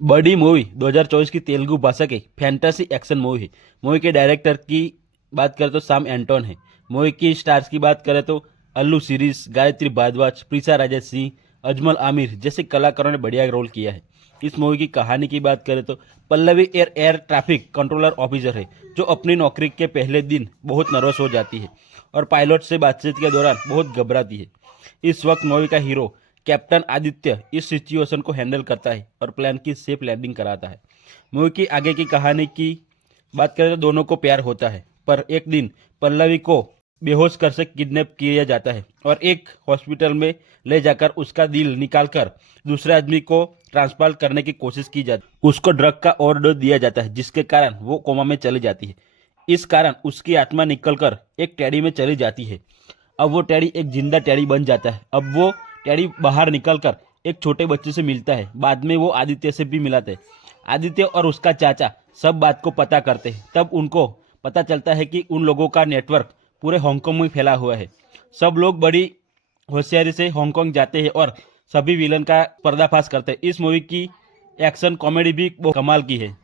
बड़ी मूवी 2024 की तेलुगु भाषा की फैंटेसी एक्शन मूवी है। मूवी के डायरेक्टर की बात करें तो सैम एंटोन है। मूवी की स्टार्स की बात करें तो अल्लू सीरीज, गायत्री भारद्वाज, प्रीसा राजेश सिंह, अजमल आमिर जैसे कलाकारों ने बढ़िया रोल किया है। इस मूवी की कहानी की बात करें तो Pallavi air air traffic controller officer है, जो अपनी नौकरी के पहले दिन बहुत नर्वस हो जाती है और पायलट से बातचीत के दौरान बहुत घबराती है। इस वक्त मूवी का हीरो कैप्टन आदित्य इस सिचुएशन को हैंडल करता है और प्लान की सेफ लैंडिंग कराता है। मूवी की आगे की कहानी की बात करें तो दोनों को प्यार होता है, पर एक दिन पल्लवी को बेहोश कर से किडनैप किया जाता है और एक हॉस्पिटल में ले जाकर उसका दिल निकालकर दूसरे आदमी को ट्रांसप्लांट करने की कोशिश की जाती है। उसको ड्रग का ओवरडोज दिया जाता है, जिसके कारण वो कोमा में चली जाती है। इस कारण उसकी आत्मा निकलकर एक टैडी में चली जाती है। अब वो टैडी एक जिंदा टैडी बन जाता है। अब वो टैडी बाहर निकलकर एक छोटे बच्चे से मिलता है। बाद में वो आदित्य से भी मिलाते हैं। आदित्य और उसका चाचा सब बात को पता करते हैं। तब उनको पता चलता है कि उन लोगों का नेटवर्क पूरे हांगकांग में फैला हुआ है। सब लोग बड़ी होशियारी से हांगकांग जाते हैं और सभी विलन का पर्दाफाश करते हैं। इस मूवी की एक्शन कॉमेडी भी बहुत कमाल की है।